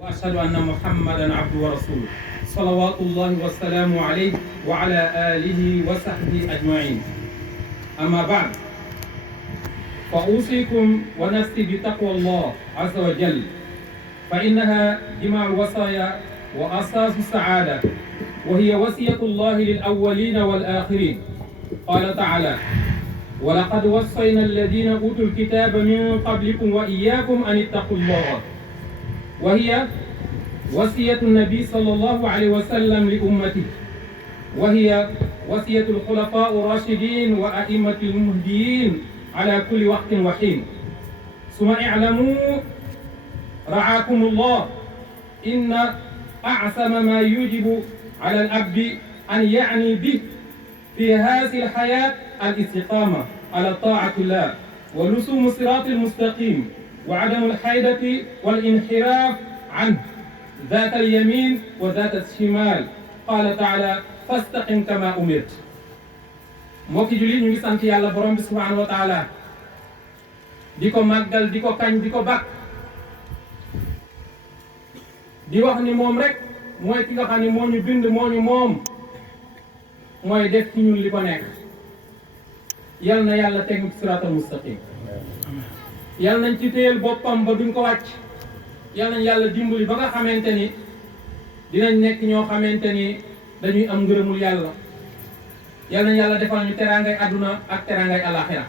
وأشهد أن محمدا عبده ورسوله صلوات الله والسلام عليه وعلى آله وصحبه أجمعين. أما بعد، فأوصيكم ونفسي بتقوى الله عز وجل، فإنها جماع الوصايا وأساس السعادة، وهي وصية الله للأولين والآخرين. قال تعالى: ولقد وصينا الذين أوتوا الكتاب من قبلكم وإياكم أن اتقوا الله. وهي وصية النبي صلى الله عليه وسلم لأمته، وهي وصية الخلفاء الراشدين وأئمة المهديين على كل وقت وحين. ثم اعلموا رعاكم الله إن أعظم ما يجب على العبد أن يعني به في هذه الحياة الاستقامة على طاعة الله ولزوم الصراط المستقيم وعدم الحيدة والانحراف عنه ذات اليمين وذات الشمال. قال تعالى: فاستقم كما أمرت. mbokki jullit ñu ngi sant yàlla borom bi subhanahu wa taala di ko màggal di ko kañ di ko bàkk di wax ni moom rek mooy ki nga xam ne moo ñu bind moo ñu moom mooy def ci ñun li ko nekk. yal na yàlla teg ci siraatal mustaqim, yal nañ ci téyel boppam ba duñ ko wàcc. yal nañ yàlla dimbali ba nga xamante ni dinañ nekk ñoo xamante ni dañuy am ngërëmul yàlla. yal nañ yàlla defal ñu teraangay àdduna ak teraangay alaxira.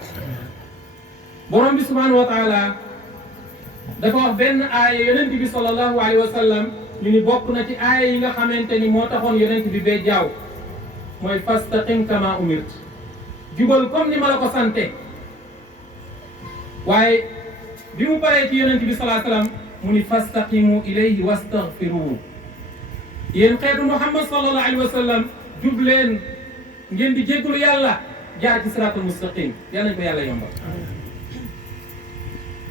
borom bi subhanahu wa taala dafa wax benn aaya yonent bi sallallahu alayhi wa sallam ñu ni bokk na ci aaya yi nga xamante ni moo taxoon yonent bi bee jaaw, mooy fastaqim kama umirt, jubal comme ni ma la ko sante. waaye bi mu paree ci yonent bi sallallahu alayhi wa sallam mu ni fastaqimu ilayhi wastaghfiruhu. yéen xeetu Muhammad sallallahu alayhi wa sallam jub leen ngeen di jéggulu yàlla jaar ci siraatul mustaqim. yal nañ ko yàlla yombal.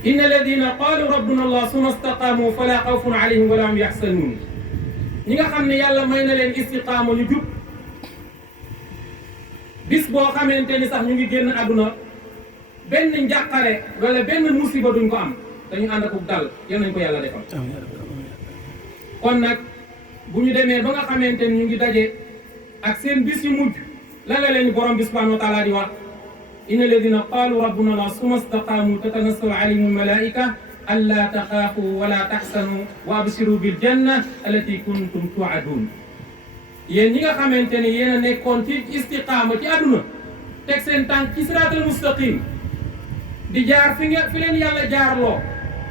inna alladina qaalu rabbuna allah summa istaqaamu fala xawfun alayhim wala hum yaxsanuun. ñi nga xam ne yàlla may na leen istiqaama ñu jub bis boo xamante ni sax ñu ngi génn àdduna benn njàqare wala benn musiba duñ ko am, dañu ànd ak dal. yal nañ ko yàlla defal. kon nag bu ñu demee ba nga xamante ni ñu ngi daje ak seen bis yu mujj, lan la leen borom bi subhanahu wa taala di wax: inna alladina qaalu rabbuna allah summa istaqaamu tatanazzalu alayhim almalaika alla taxaafu wala taxsanu wa absiru bil janna allati kuntum tuadun. yéen ñi nga xamante ni yéen a nekkoon ci istiqaama ci àdduna, teg seen tànk ci siraatal mustaqim, di jaar fi leen yàlla jaarloo,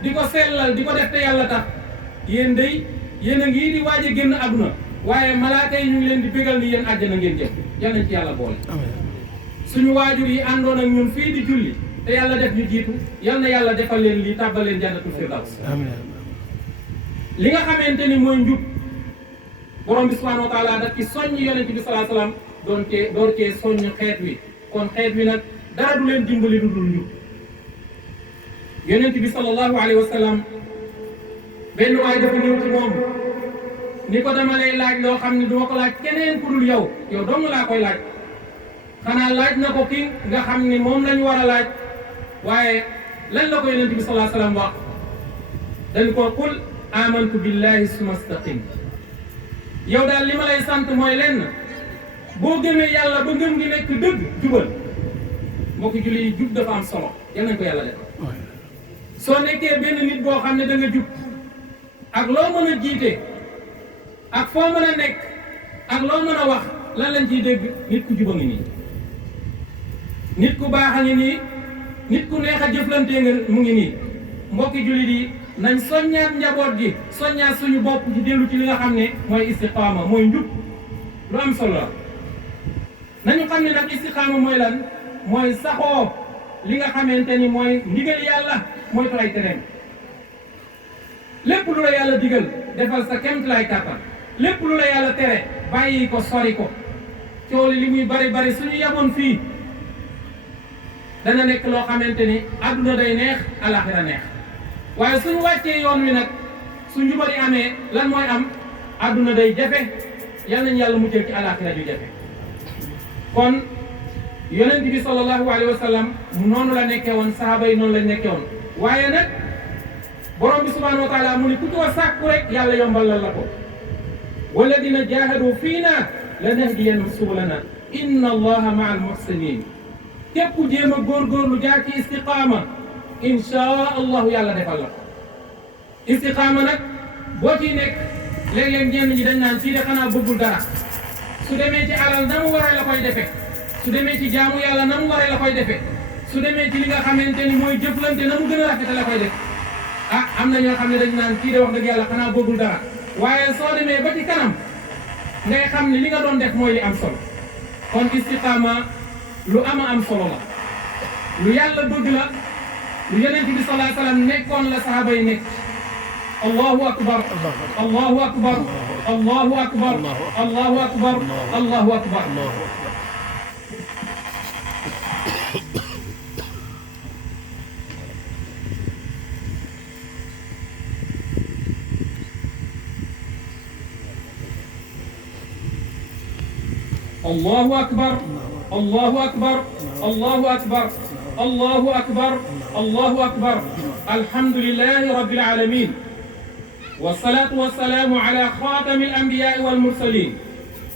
di ko sellal di ko def te yàlla tax, yéen day yéen a ngi di waaj a génn àdduna, waaye malaaka yi ñu ngi leen di bégal ni yéen àjjana ngeen jëm. yal nañ ci yàlla boole. suñu waajur yi àndoon ak ñun fii di julli te yàlla def ñu jiitu, yal na yàlla defal leen lii tàbbal leen jannatul firdaws. li nga xamante ni mooy njub, borom bi subhanahu wa taala daf ci soññ yonent bi sallallahu alayhi wasallam door cee soññ xeet wi. kon xeet wi nag dara du leen dimbali lu dul njub. yonent bi sallallahu alayhi wasallam benn waay dafa ñëw ci moom ni ko dama lay laaj loo xam ne duma ko laaj keneen ku dul yow dong laa koy laaj. xanaa laaj na ko ki nga xam ni moom lañu war a laaj, waaye lan la ko yonent bi sallallahu alayhi wasallam wax? dañ ko qul amantu billahi summa istaqim. yow daal li ma lay sant mooy lenn: boo gëmee yàlla ba ngëm gi nekk dëgg, jubal. mbokki julli yi jub dafa am solo, yal nañ ko yàlla def. soo nekkee benn nit boo xam ne da nga jub, ak loo mën a jiite ak foo mën a nekk ak loo mën a wax, lan lañ ciy dégg? nit ku juba ngi nii, nit ku baax a ngi nii, nit ku neex a jëflantee nga mu ngi nii. mbokki jullit yi nañ soññaat njaboot gi, soññaat suñu bopp ci dellu ci li nga xam ne mooy istiqaama, mooy njub. lu am solo la. nañu xam ne nag istiqaama mooy lan? mooy saxoo li nga xamante ni mooy ndigal yàlla, mooy ay tereem. lépp lu la yàlla digal defal sa kéemtalaay kàttan, lépp lu la yàlla tere bàyyi ko, sori ko. coow li muy bari bari suñu yamoon fii dana nekk loo xamante ni àdduna day neex, alaxira neex. waaye suñu wàccee yoon wi nag, su njubadi amee lan mooy am? àdduna day jafe. yal nañ yàlla muccal ci alaxira ju jafe. kon yonent bi sallallahu alayhi wa sallam noonu la nekkee woon, sahaaba yi noonu lañ nekkee woon. waaye nag borom bi subhanahu wa taala mu ni ku ko sàkku rek yàlla yombalal la ko walladina jahadu fiina lanahdiyannahum subulana inna allaha maa al muhsinin képp ku jéem a góorgóorlu jaar ci istiqaama insha allahu yàlla defal la ko istiqaama nag boo ciy nekk léeg-léeg ñenn ñi dañ naan kii de xanaa bëggul dara su demee ci alal na mu waree la koy defee su demee ci jaamu yàlla na mu waree la koy defee su demee ci li nga xamante ni mooy jëflante na mu gën a rafete la koy def ah am na ñoo xam ne dañ naan kii de wax dëgg yàlla xanaa bëggul dara waaye soo demee ba ci kanam ngay xam ne li nga doon def mooy li am solo kon istiqaama lu am solo la lu yàlla bëgg la lu yonent bi sallallahu alayhi wa sallam nekkoon la sahaaba yi nekk allahu akbar allahu akbar allahu akbar allahu akbar allahu akbar الله أكبر الله أكبر الله أكبر الله أكبر الله أكبر الحمد لله رب العالمين والصلاة والسلام على خاتم الأنبياء والمرسلين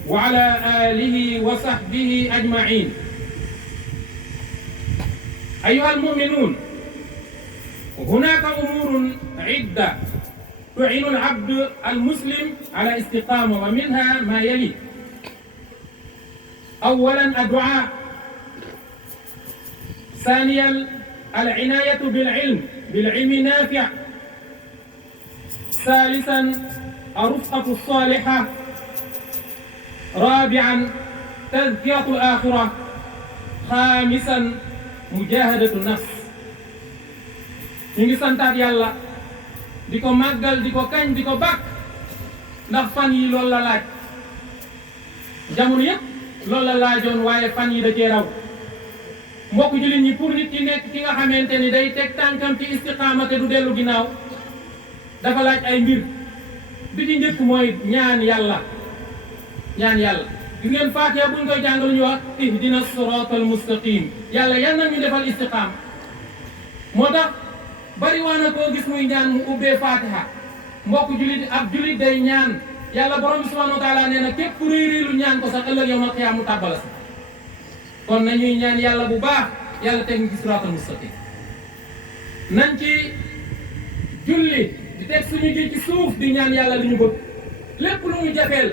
وعلى آله وصحبه أجمعين أيها المؤمنون هناك أمور عدة تعين العبد المسلم على استقامة ومنها ما يلي أولا الدعاء ثانيا العناية بالعلم نافع ثالثا الرفقة الصالحة رابعا تذكرة الآخرة خامسا مجاهدة النفس ñu ngi santaat yàlla di ko màggal di ko kañ di ko bàkk ndax fan yi loolu la laaj jamono yëpp loolu la laajoon waaye fan yi da cee raw mbokk jullit ñi pour nit ki nekk ki nga xamante ni day teg tànkam ci istiqaama te du dellu ginnaaw dafa laaj ay mbir bi ci njëkk mooy ñaan yàlla gis ngeen faatiha buñ koy jàng lu ñu wax ihdina siratal mustaqim yàlla yal na ñu defal istiqaama moo tax bari waa na koo gis muy ñaan mu ubbee faatiha mbokk jullit ab jullit day ñaan yàlla borom bi subhanahu wa taala nee na képp ku réeréelu ñaan ko sax ëllëg yawmal qiyaama mu tàbbala sax kon nañuy ñaan yàlla bu baax yàlla teg ñu ci siraatal mustaqim nañ ci julli di teg suñu ji ci suuf di ñaan yàlla li ñu bëgg lépp lu mu jafeel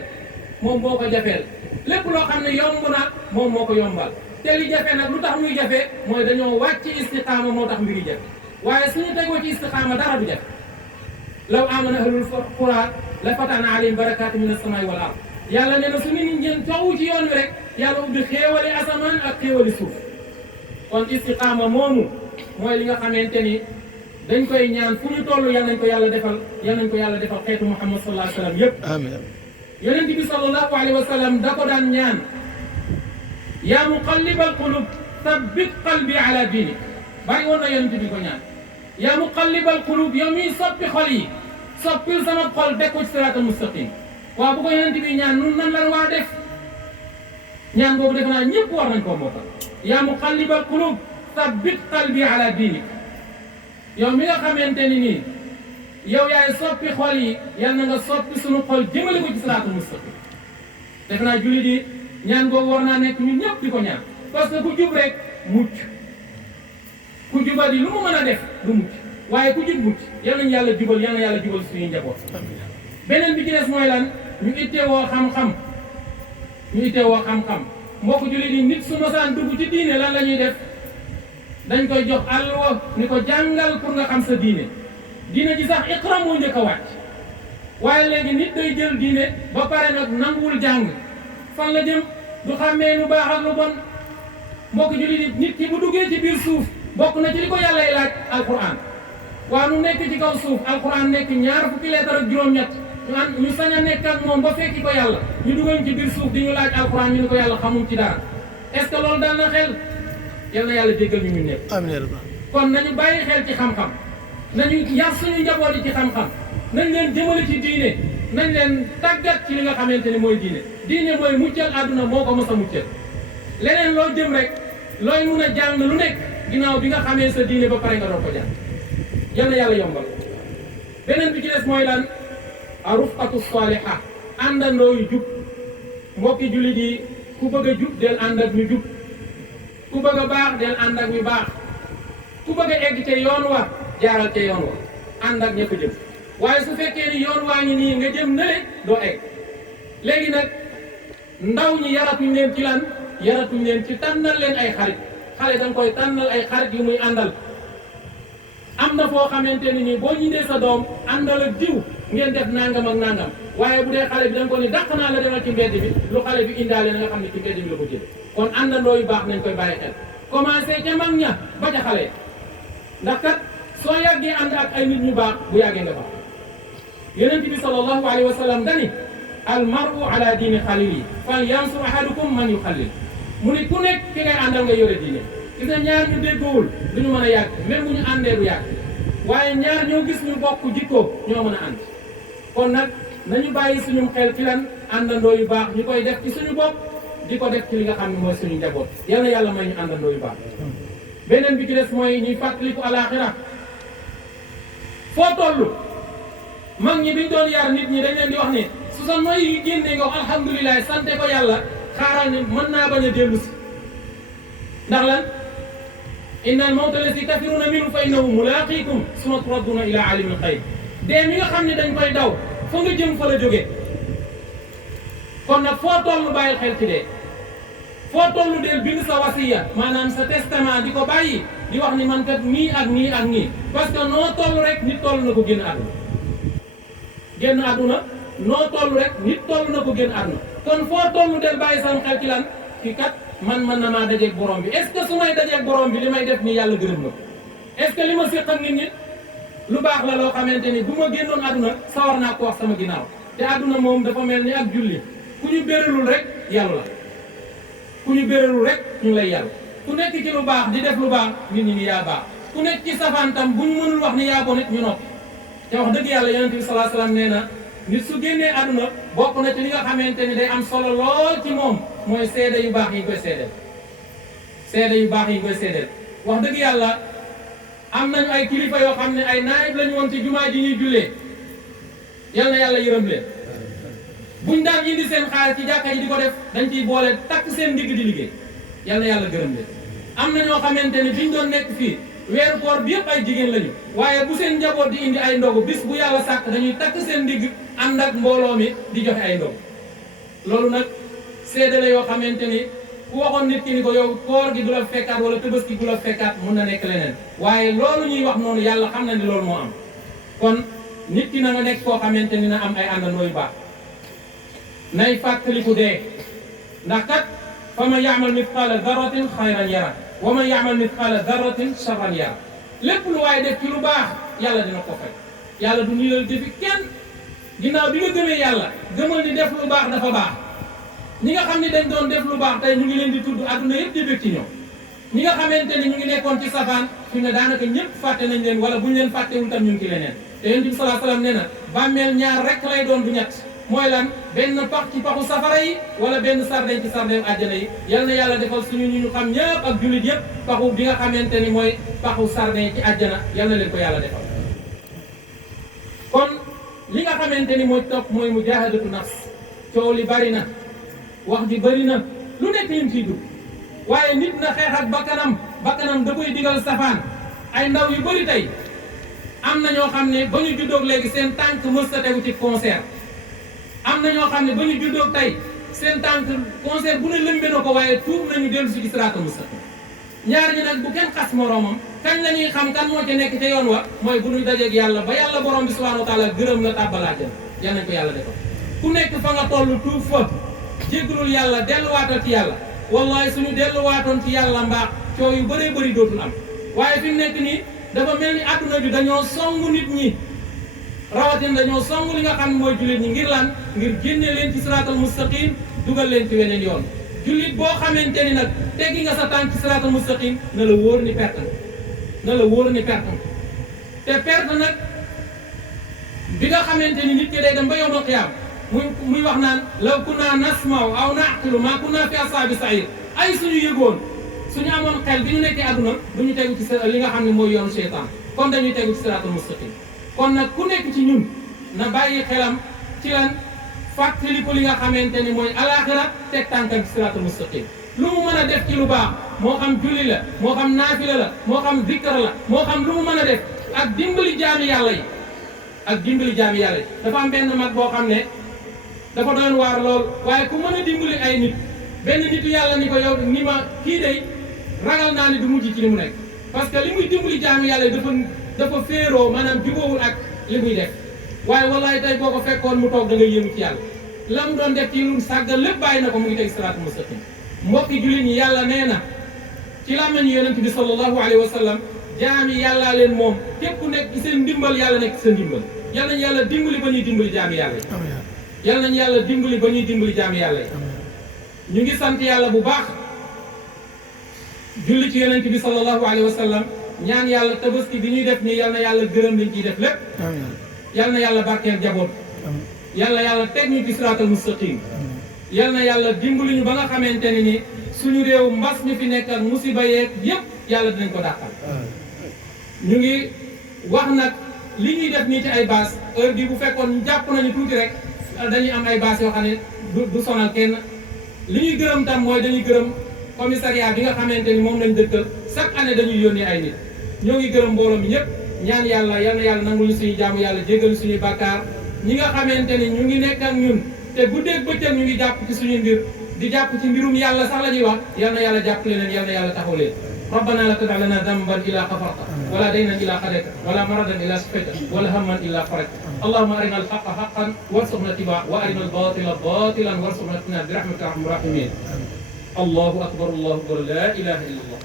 moom moo ko jafeel lépp loo xam ne yomb na moom moo ko yombal te li jafe nag lu tax muy jafe mooy dañoo wàcc istiqaama moo tax mbiri jafe waaye suñu tegoo ci istiqaama dara du jafe law amana ahlul qura la fatahna alayhim barakaati mina samaa'i wal ard yàlla nee na su nit ñi ngeen coow ci yoon wi rek yàlla ubbi xéewali asamaan ak xéewali suuf kon istiqaama moomu mooy li nga xamante ni dañ koy ñaan fu ñu toll yal nañ ko yàlla defal xeetu Muhammad sallallahu alayhi wa sallam yëpp. amiin yonent bi sallallahu alayhi wa sallam da ko daan ñaan yaa muqallibal qulub sabbit qalbi ala diinik bàyyi woon na yonent bi ko ñaan yaa muqallibal qulub yow miy soppi xol yi soppil sama xol deg ko ci siraatal mustaqim waaw bu ko yonent bi ñaan nun nan lan waa def ñaan boobu defe naa ñëpp war nañ koo mokkal yaa muqallibal qulub sabbit qalbi ala diinik yow mi nga xamante ni nii yow yaay soppi xol yi yal na nga soppi suñu xol jëmale ko ci siraatal mustaqim defe naa jullit yi ñaan boobu war naa nekk ñun ñëpp di ko ñaan parce que ku jub rek mucc ku jubadi lu mu mën a def du mucc waaye ku jub mucc yal nañu yàlla jubal yal na yàlla jubal suñuy njaboot beneen bi ci des mooy lan ñu ittewoo xam-xam mbokk jullit yi nit su mosaan dugg ci diine lan la ñuy def dañ koy jox alwa ni ko jàngal pour nga xam sa diine ji sax iqra moo njëkk a wàcc waaye léegi nit day jël diine ba pare nag nanguwul jàng fan la jëm du xàmmee lu baax ak lu bon mbokk jullit yi nit ki bu duggee ci biir suuf bokk na ci li ko yàllay laaj alquran waaw nu nekk ci kaw suuf alquran nekk ñaar fukki leetar ak juróom-ñett ñu sañ a nekk ak moom ba fekki ko yàlla ñu dugal ci biir suuf di ñu laaj alquran ñu ne ko yàlla xamul ci dara est-ce que loolu dal na xel yal na yàlla jéggal ñu ñun ñëpp kon nañu bàyyi xel ci xam-xam nañu yar suñu njaboot yi ci xam-xam nañ leen jëmale ci diine nañ leen tàggat ci li nga xamante ni mooy diine mooy muccal àdduna moo ko mos a muccal leneen loo jëm rek looy mun a jàng lu nekk ginnaaw bi nga xamee sa diine ba pare nga doon ko jàng yal na yàlla yombal beneen bi ci des mooy lan arufqatu saliha àndandoo yu jub mbokki jullit yi ku bëgg a jub del ànd ak ñu jub ku bëgg a baax del ànd ak ñu baax ku bëgg a egg ca yoon wa jaaral ca yoon wa ànd ak ña ko jëm waaye su fekkee ni yoon waa ngi nii nga jëm nële doo egg léegi nag ndaw ñi yaratuñ leen ci lan yaratuñ leen ci tànnal leen ay xarit xale danga koy tànnal ay xarit yu muy àndal am na foo xamante ni nii boo ñindee sa doom àndal ak diw ngeen def nangam ak nangam waaye bu dee xale bi danga ko ni dàq naa la demal ci mbedd bi lu xale bi indaale na nga xam ne ci mbedd bi la ko jël kon àndandoo yu baax nañ koy bàyyi xel commencé ca mag ña ba ca xale ndax kat soo yàggee ànd ak ay nit ñu baax bu yàggee nga baax yonent bi sallallahu alayhi wa sallam dani al mar'u ala diini xalili fal yansur ahadukum man yuxallil mu ni ku nekk ki ngay àndal nga yore diine gis nga ñaar ñu déggoowul du ñu mën a yàgg même bu ñu àndee du yàgg waaye ñaar ñoo gis ñu bokk jikko ñoo mën a ànd kon nag nañu bàyyi suñu xel ci lan àndandoo yu baax ñu koy def ci suñu bopp di ko def ci li nga xam ne mooy suñu njaboot yal na yàlla may ñu àndandoo yu baax beneen bi ci des mooy ñuy fàttaliku alaaxira foo toll mag ñi biñ doon yar nit ñi dañ leen di wax ni su sa noy yi génnee nga wax alhamdulilah sante ko yàlla xaaral ni mën naa bañ a dellu si ndax lan inna al mawta allati tafiruna minhu fa innahu mulaqikum summa turadduna ila alimil xayb dee mi nga xam ne dañ koy daw fa nga jëm fa la jógee kon nag foo toll bàyyil xel ci dee foo toll del bind sa wasiya maanaam sa testament di ko bàyyi di wax ni man kat nii ak nii ak nii parce que noo toll rek nit toll na ko génn àdduna génn àdduna noo toll rek nit toll na ko génn àdduna kon foo toll del bàyyi sam xel ci lan ki kat man mën na maa dajeeg borom bi est ce que su may dajeeg borom bi li may def nii yàlla gërëm na ko est ce que li ma séq ak nit ñi lu baax la loo xamante ni bu ma génnoon àdduna sawar naa ko wax sama ginnaaw te àdduna moom dafa mel ni ak julli ku ñu béralul rek yàlla la ku ñu béralul rek ñu lay yàlla ku nekk ci lu baax di def lu baax nit ñi ni yaa baax ku nekk ci safaan tam bu ñu mënul wax ni yaa bon it ñu noppi te wax dëgg yàlla yonent bi sallallahu alayhi wasallam nee na nit su génnee àdduna bokk na ci li nga xamante ni day am solo lool ci moom mooy seede yu baax yi koy seedeel seede yu baax yi koy seedeel wax dëgg yàlla am nañu ay kilifa yoo xam ne ay naayib lañu woon ci jumaa ji ñuy jullee yal na yàlla yërëm leen buñ daan indi seen xaalis ci jàkka ji di ko def dañ ciy boole takk seen ndigg di liggéey yal na yàlla gërëm leen am na ñoo xamante ni biñ doon nekk fii weeru koor bi yëpp ay jigéen lañu waaye bu seen njaboot di indi ay ndogu bis bu yàlla sàkk dañuy takk seen ndigg ànd ak mbooloo mi di joxe ay ndogu loolu nag seede la yoo xamante ni ku waxoon nit ki ni ko yow koor gi du la fekkaat wala Tabaski du la fekkaat mun na nekk leneen waaye loolu ñuy wax noonu yàlla xam na ni loolu moo am kon nit ki na nga nekk koo xamante ni na am ay àndandoo yu baax nay fàttaliku dee ndax kat fa man yaamal mithqaala darratin xayran yara wa man yaamal mithqaala darratin sharran yara lépp lu waaye def ci lu baax yàlla dina ko fay yàlla du nii la defi kenn ginnaaw bi nga gëmee yàlla gëmal ni def lu baax dafa baax ñi nga xam ne dañ doon def lu baax tey ñu ngi leen di tudd adduna yëpp di bëgg ci ñoom ñi nga xamante ni ñu ngi nekkoon ci safaan fi ne daanaka ñëpp fàtte nañ leen wala buñ leen fàttewul tam ñu ngi ci leneen te yonent bi sallallahu alayhi wasallam nee na bàmmeel ñaar rek lay doon du ñett mooy lan benn pax ci paxu safara yi wala benn sarden ci sarden àjjana yi yal na yàlla defal suñu ñu xam ñëpp ak jullit yëpp paxu bi nga xamante ni mooy paxu sarden ci àjjana yal na leen ko yàlla defal kon li nga xamante ni mooy topp mooy mujaahadatu nafs coow li bari na wax ji bari na lu nekk lim ciy dugg waaye nit na xeex ak bakkanam da koy digal safaan ay ndaw yu bari tey am na ñoo xam ne ba ñu juddoog léegi seen tànk mës a tegu ci concert am na ñoo xam ne ba ñu juddoog tey seen tànk concert bu ne lëmbe na ko waaye tuub nañu dellu si ci siraatal mustaqim ñaar ñi nag bu kenn xas moroomam kañ la ñuy xam kan moo ci nekk ca yoon wa mooy bu ñuy dajeeg yàlla ba yàlla borom bi subhanahu wa taala gërëm la tàbbalaajal yal nañ ko yàlla defal ku nekk fa nga toll tuub fa jéggalul yàlla delluwaatal ci yàlla wallahi suñu delluwaatoon ci yàlla mbaax coow yu bëree bëri dootul am waaye fi mu nekk nii dafa mel ni adduna bi dañoo songu nit ñi rawatina dañoo songu li nga xam ne mooy jullit ñi ngir lan ngir génne leen ci siraatal mustaqim dugal leen ci weneen yoon jullit boo xamante ni nag teggi nga sa tànk ci siraatal mustaqim na la wóor ni perte na la wóor ni perte te perte nag bi nga xamante ni nit ki day dem ba yawmal qiyaam muy wax naan law kunna nasma'u aw na'qilu ma kunna fi ashaabi sa'ir ay suñu yëgoon suñu amoon xel bi ñu nekkee àdduna du ñu tegu ci li nga xam ne mooy yoonu seytaan kon dañuy tegu ci siraatal mustaqim kon nag ku nekk ci ñun na bàyyi xelam ci lan fàttali ko li nga xamante ni mooy alaaxira teg tànkam ci siraatal mustaqim lu mu mën a def ci lu baax moo xam julli la moo xam naafila la moo xam zikkar la moo xam lu mu mën a def ak dimbali jaami yàlla yi ak dimbali jaami yàlla yi dafa am benn mag boo xam ne dafa doon waar lool waaye ku mën a dimbali ay nit benn nitu yàlla ni ko yow ni ma kii day ragal naa ni du mujj ci li mu nekk parce que li muy dimbali jaami yàlla yi dafa féeroo maanaam jubóowul ak li muy def waaye wallahi tey boo ko fekkoon mu toog da ngay yéemu ci yàlla la mu doon def ci lu sàggal lépp bàyyi na ko mu ngi teg siraatul mustaqim mbokki jullit ñi yàlla nee na ci làmmiñu yonent bi sallallahu alayhi wa sallam jaami yàllaa leen moom képp ku nekk ci seen ndimbal yàlla nekk ci seen ndimbal yal nañu yàlla dimbali ba ñuy dimbali jaami yàlla yi yal nañu yàlla dimbali ba ñuy dimbali jaami yàlla yi ñu ngi sant yàlla bu baax julli ci yonent bi sallallahu alayhi wa sallam ñaan yàlla tabaski bi ñuy def nii yal na yàlla gërëm liñ ciy def lépp yal na yàlla barkeel jaboot yàlla teg ñu ci siraatal mustaqim yal na yàlla dimbali ñu ba nga xamante ne ni suñu réew mbas mi fi nekk ak musiba yeeg yëpp yàlla dinañ ko dàqal ñu ngi wax nag li ñuy def nii ci ay baas heure bi bu fekkoon jàpp nañu tuuti rek dañuy am ay baas yoo xam ne du sonal kenn li ñuy gërëm tam mooy dañuy gërëm commissariat bi nga xamante ni moom lañ dëkkal chaque année dañuy yónnee ay nit ñoo ngi gërëm mbooloo mi ñëpp ñaan yàlla yal na yàlla nangul ñu suñu jaamu yàlla jéggal suñu bàkkaar ñi nga xamante ni ñu ngi nekk ak ñun te guddeeg bëccëg ñu ngi jàpp ci suñu mbir di jàpp ci mbirum yàlla sax la ñuy wax yal na yàlla jàppale leen yal na yàlla taxaw leen ربنا لا تدع لنا ذنبا الا غفرته ولا دينا الا قضيته ولا مرضا الا شفيته ولا هما الا فرجته اللهم ارنا الحق حقا وارزقنا اتباعه وارنا الباطل باطلا وارزقنا اجتنابه برحمتك يا ارحم الراحمين الله اكبر الله اكبر لا اله الا الله